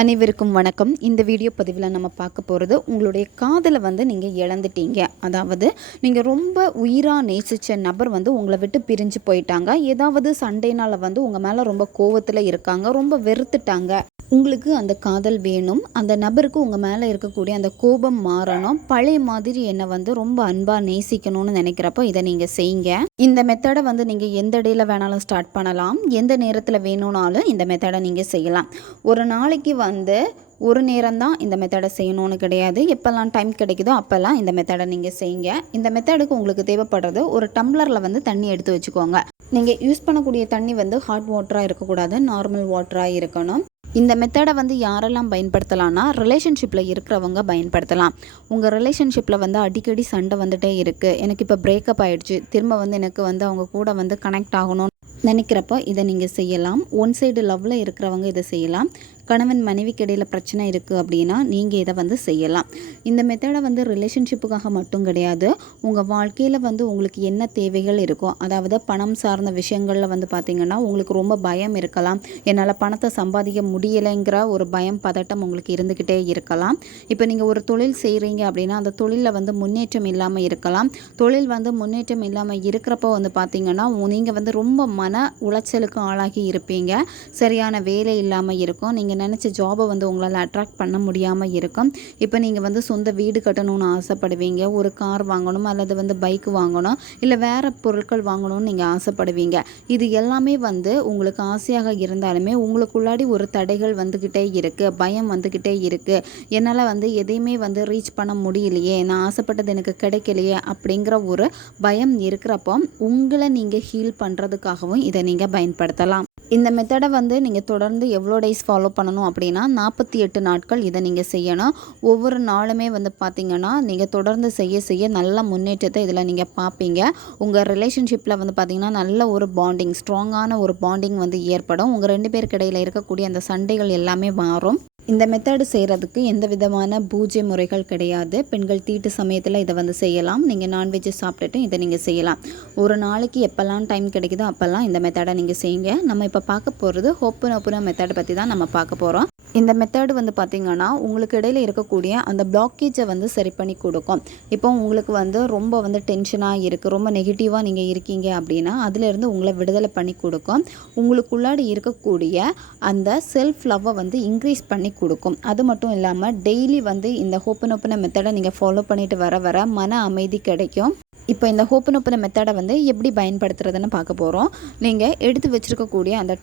அனைவருக்கும் வணக்கம். இந்த வீடியோ பதிவில் நம்ம பார்க்க போகிறது, உங்களுடைய காதலை வந்து நீங்கள் இழந்துட்டீங்க. அதாவது நீங்கள் ரொம்ப உயிராக நேசித்த நபர் வந்து உங்களை விட்டு பிரிஞ்சு போயிட்டாங்க. ஏதாவது சண்டைனால் வந்து உங்கள் மேலே ரொம்ப கோவத்தில் இருக்காங்க, ரொம்ப வெறுத்துட்டாங்க. உங்களுக்கு அந்த காதல் வேணும், அந்த நபருக்கு உங்கள் மேலே இருக்கக்கூடிய அந்த கோபம் மாறணும், பழைய மாதிரி என்னை வந்து ரொம்ப அன்பாக நேசிக்கணும்னு நினைக்கிறப்போ இதை நீங்கள் செய்யுங்க. இந்த மெத்தடை வந்து நீங்கள் எந்த இடையில வேணாலும் ஸ்டார்ட் பண்ணலாம், எந்த நேரத்தில் வேணும்னாலும் இந்த மெத்தடை நீங்கள் செய்யலாம். ஒரு நாளைக்கு வந்து ஒரு நேரம் தான் இந்த மெத்தடை செய்யணும்னு கிடையாது. எப்போல்லாம் டைம் கிடைக்குதோ அப்போல்லாம் இந்த மெத்தடை நீங்கள் செய்யுங்க. இந்த மெத்தடுக்கு உங்களுக்கு தேவைப்படுறது, ஒரு டம்ளரில் வந்து தண்ணி எடுத்து வச்சுக்கோங்க. நீங்கள் யூஸ் பண்ணக்கூடிய தண்ணி வந்து ஹாட் வாட்டராக இருக்கக்கூடாது, நார்மல் வாட்டராக இருக்கணும். இந்த மெத்தடை வந்து யாரெல்லாம் பயன்படுத்தலாம்னா, ரிலேஷன்ஷிப்பில் இருக்கிறவங்க பயன்படுத்தலாம். உங்கள் ரிலேஷன்ஷிப்பில் வந்து அடிக்கடி சண்டை வந்துகிட்டே இருக்குது, எனக்கு இப்போ பிரேக்கப் ஆகிடுச்சு, திரும்ப வந்து எனக்கு வந்து அவங்க கூட வந்து கனெக்ட் ஆகணும்னு நினைக்கிறப்போ இதை நீங்கள் செய்யலாம். ஒன் சைடு லவ்வில் இருக்கிறவங்க இதை செய்யலாம். கணவன் மனைவிக்கு இடையில் பிரச்சனை இருக்குது அப்படின்னா நீங்கள் இதை வந்து செய்யலாம். இந்த மெத்தடை வந்து ரிலேஷன்ஷிப்புக்காக மட்டும் கிடையாது, உங்கள் வாழ்க்கையில் வந்து உங்களுக்கு என்ன தேவைகள் இருக்கோ, அதாவது பணம் சார்ந்த விஷயங்களில் வந்து பார்த்திங்கன்னா உங்களுக்கு ரொம்ப பயம் இருக்கலாம், என்னால் பணத்தை சம்பாதிக்க முடியலைங்கிற ஒரு பயம் பதட்டம் உங்களுக்கு இருந்துக்கிட்டே இருக்கலாம். இப்போ நீங்கள் ஒரு தொழில் செய்கிறீங்க அப்படின்னா அந்த தொழிலில் வந்து முன்னேற்றம் இல்லாமல் இருக்கலாம். தொழில் வந்து முன்னேற்றம் இல்லாமல் இருக்கிறப்போ வந்து பார்த்திங்கன்னா நீங்கள் வந்து ரொம்ப மன உளைச்சலுக்கு ஆளாகி இருப்பீங்க. சரியான வேலை இல்லாமல் இருக்கும், நீங்கள் நினச்ச ஜாபை வந்து உங்களால் அட்ராக்ட் பண்ண முடியாமல் இருக்கும். இப்போ நீங்கள் வந்து சொந்த வீடு கட்டணும்னு ஆசைப்படுவீங்க, ஒரு கார் வாங்கணும் அல்லது வந்து பைக் வாங்கணும், இல்லை வேறு பொருட்கள் வாங்கணும்னு நீங்கள் ஆசைப்படுவீங்க. இது எல்லாமே வந்து உங்களுக்கு ஆசையாக இருந்தாலுமே உங்களுக்குள்ளாடி ஒரு தடைகள் வந்துக்கிட்டே இருக்குது, பயம் வந்துக்கிட்டே இருக்குது. என்னால் வந்து எதையுமே வந்து ரீச் பண்ண முடியலையே, நான் ஆசைப்பட்டது எனக்கு கிடைக்கலையே அப்படிங்கிற ஒரு பயம் இருக்கிறப்போ உங்களை நீங்கள் ஹீல் பண்ணுறதுக்காகவும் இதை நீங்கள் பயன்படுத்தலாம். இந்த மெத்தடை வந்து நீங்கள் தொடர்ந்து எவ்வளோ டேஸ் ஃபாலோ பண்ணணும் அப்படின்னா 48 நாட்கள் இதை நீங்கள் செய்யணும். ஒவ்வொரு நாளுமே வந்து பார்த்திங்கன்னா நீங்கள் தொடர்ந்து செய்ய செய்ய நல்ல முன்னேற்றத்தை இதில் நீங்கள் பார்ப்பீங்க. உங்கள் ரிலேஷன்ஷிப்பில் வந்து பார்த்திங்கன்னா நல்ல ஒரு பாண்டிங், ஸ்ட்ராங்கான ஒரு பாண்டிங் வந்து ஏற்படும். உங்கள் 2 பேருக்கு இடையில் இருக்கக்கூடிய அந்த சண்டைகள் எல்லாமே மாறும். இந்த மெத்தடு செய்கிறதுக்கு எந்த விதமான பூஜை முறைகள் கிடையாது. பெண்கள் தீட்டு சமயத்தில் இதை வந்து செய்யலாம். நீங்கள் நான்வெஜ்ஜு சாப்பிட்டுட்டு இதை நீங்கள் செய்யலாம். ஒரு நாளைக்கு எப்போல்லாம் டைம் கிடைக்குதோ அப்போல்லாம் இந்த மெத்தடை நீங்கள் செய்யுங்க. நம்ம இப்போ பார்க்க போகிறது ஹோப்பனோப்பனோ மெத்தடை பற்றி தான் நம்ம பார்க்க போகிறோம். இந்த மெத்தடு வந்து பார்த்திங்கன்னா உங்களுக்கு இடையில் இருக்கக்கூடிய அந்த பிளாக்கேஜை வந்து சரி பண்ணி கொடுக்கும். இப்போ உங்களுக்கு வந்து ரொம்ப வந்து டென்ஷனாக இருக்குது, ரொம்ப நெகட்டிவாக நீங்கள் இருக்கீங்க அப்படின்னா அதிலேருந்து உங்களை விடுதலை பண்ணி கொடுக்கும். உங்களுக்குள்ளாடி இருக்கக்கூடிய அந்த செல்ஃப் லவ்வை வந்து இன்க்ரீஸ் பண்ணி கொடுக்கும். அது மட்டும் இல்லாமல் டெய்லி வந்து இந்த ஹோப்பனோப்பனோ மெத்தடை நீங்கள் ஃபாலோ பண்ணிட்டு வர வர மன அமைதி கிடைக்கும். இப்போ இந்த ஹோப்பனோப்பனோ மெத்தடை வந்து எப்படி பயன்படுத்துறதுன்னு பார்க்க போகிறோம். நீங்கள் எடுத்து வச்சுருக்கக்கூடிய அந்த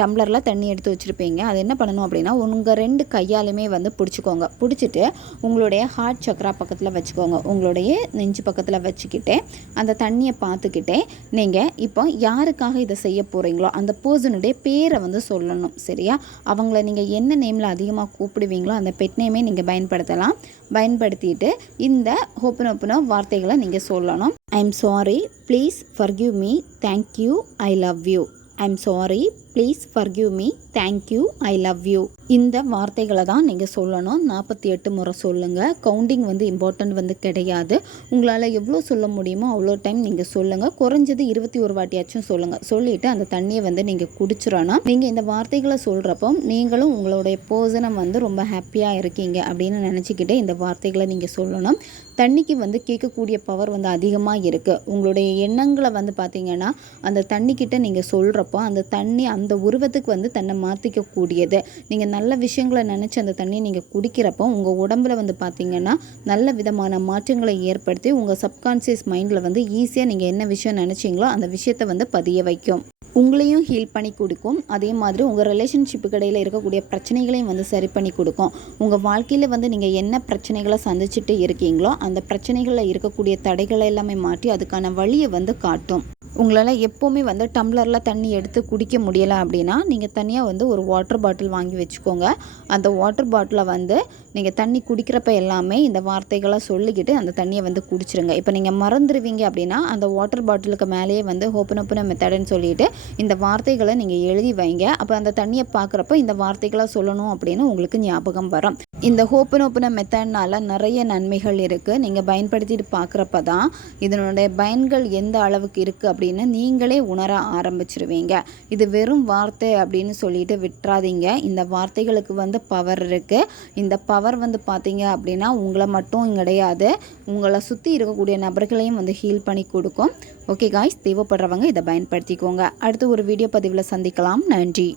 டம்ளரில் தண்ணி எடுத்து வச்சுருப்பீங்க. அது என்ன பண்ணணும் அப்படின்னா, உங்கள் 2 கையாலுமே வந்து பிடிச்சிக்கோங்க. பிடிச்சிட்டு உங்களுடைய ஹார்ட் சக்ரா பக்கத்தில் வச்சுக்கோங்க. உங்களுடைய நெஞ்சு பக்கத்தில் வச்சுக்கிட்டே அந்த தண்ணியை பார்த்துக்கிட்டே நீங்கள் இப்போ யாருக்காக இதை செய்ய போகிறீங்களோ அந்த பர்சனுடைய பேரை வந்து சொல்லணும். சரியா? அவங்கள நீங்கள் என்ன நேமில் அதிகமாக கூப்பிடுவீங்களோ அந்த பெட் நேமே நீங்கள் பயன்படுத்தலாம். பயன்படுத்திட்டு இந்த ஹோப்பனோப்பனோ வார்த்தைகளை நீங்கள் சொல்லணும். I'm sorry, please forgive me, thank you, I love you. I'm sorry, please forgive me, thank you, I love you. இந்த வார்த்தைகளை தான் நீங்கள் சொல்லணும். 48 முறை சொல்லுங்கள். கவுண்டிங் வந்து இம்பார்ட்டன்ட் வந்து கிடையாது. உங்களால் எவ்வளோ சொல்ல முடியுமோ அவ்வளோ டைம் நீங்கள் சொல்லுங்கள். குறைஞ்சது 21 வாட்டியாச்சும் சொல்லுங்கள். சொல்லிவிட்டு அந்த தண்ணியை வந்து நீங்கள் குடிச்சிடணும். நீங்கள் இந்த வார்த்தைகளை சொல்கிறப்போ நீங்களும் உங்களுடைய பர்சனை வந்து ரொம்ப ஹாப்பியாக இருக்கீங்க அப்படின்னு நினச்சிக்கிட்டே இந்த வார்த்தைகளை நீங்கள் சொல்லணும். தண்ணிக்கு வந்து கேட்கக்கூடிய பவர் வந்து அதிகமாக இருக்குது. உங்களுடைய எண்ணங்களை வந்து பார்த்திங்கன்னா அந்த தண்ணிக்கிட்ட நீங்கள் சொல்கிறப்போ அந்த தண்ணி அந்த உருவத்துக்கு வந்து தன்னை மாற்றிக்கக்கூடியது. நீங்கள் நல்ல விஷயங்களை நினச்சி அந்த தண்ணியை நீங்கள் குடிக்கிறப்போ உங்கள் உடம்புல வந்து பார்த்திங்கன்னா நல்ல விதமான மாற்றங்களை ஏற்படுத்தி உங்கள் சப்கான்ஷியஸ் மைண்டில் வந்து ஈஸியாக நீங்கள் என்ன விஷயம் நினச்சிங்களோ அந்த விஷயத்தை வந்து பதிய வைக்கும். உங்களையும் ஹீல் பண்ணி கொடுக்கும். அதே மாதிரி உங்கள் ரிலேஷன்ஷிப்புக்கு இடையில் இருக்கக்கூடிய பிரச்சனைகளையும் வந்து சரி பண்ணி கொடுக்கும். உங்கள் வாழ்க்கையில் வந்து நீங்கள் என்ன பிரச்சனைகளை சந்திச்சுட்டு இருக்கீங்களோ அந்த பிரச்சனைகளில் இருக்கக்கூடிய தடைகளை எல்லாமே மாற்றி அதுக்கான வழியை வந்து காட்டும். உங்களால் எப்போவுமே வந்து டம்ளரில் தண்ணி எடுத்து குடிக்க முடியலை அப்படின்னா நீங்கள் தனியாக வந்து ஒரு வாட்டர் பாட்டில் வாங்கி வச்சுக்கோங்க. அந்த வாட்டர் பாட்டிலை வந்து நீங்கள் தண்ணி குடிக்கிறப்ப எல்லாமே இந்த வார்த்தைகளை சொல்லிக்கிட்டு அந்த தண்ணியை வந்து குடிச்சிருங்க. இப்போ நீங்கள் மறந்துடுவீங்க அப்படின்னா அந்த வாட்டர் பாட்டிலுக்கு மேலேயே வந்து ஹோப்பனோப்பன மெத்தடுன்னு சொல்லிட்டு இந்த வார்த்தைகளை நீங்கள் எழுதி வைங்க. அப்போ அந்த தண்ணியை பார்க்குறப்ப இந்த வார்த்தைகளை சொல்லணும் அப்படின்னு உங்களுக்கு ஞாபகம் வரும். இந்த ஹோப்பனோப்பன மெத்தட்னால நிறைய நன்மைகள் இருக்குது. நீங்கள் பயன்படுத்திட்டு பார்க்குறப்ப தான் இதனுடைய பயன்கள் எந்த அளவுக்கு இருக்குது அப்படின்னு நீங்களே உணர ஆரம்பிச்சிருவீங்க. இது வெறும் வார்த்தை அப்படின்னு சொல்லிட்டு விட்டுறாதீங்க. இந்த வார்த்தைகளுக்கு வந்து பவர் இருக்குது. இந்த பவர் வந்து பார்த்தீங்க அப்படின்னா உங்களை மட்டும் கிடையாது, உங்களை சுற்றி இருக்கக்கூடிய நபர்களையும் வந்து ஹீல் பண்ணி கொடுக்கும். ஓகே காய்ஸ், தேவைப்படுறவங்க இதை பயன்படுத்திக்கோங்க. அடுத்து ஒரு வீடியோ பதிவில் சந்திக்கலாம். நன்றி.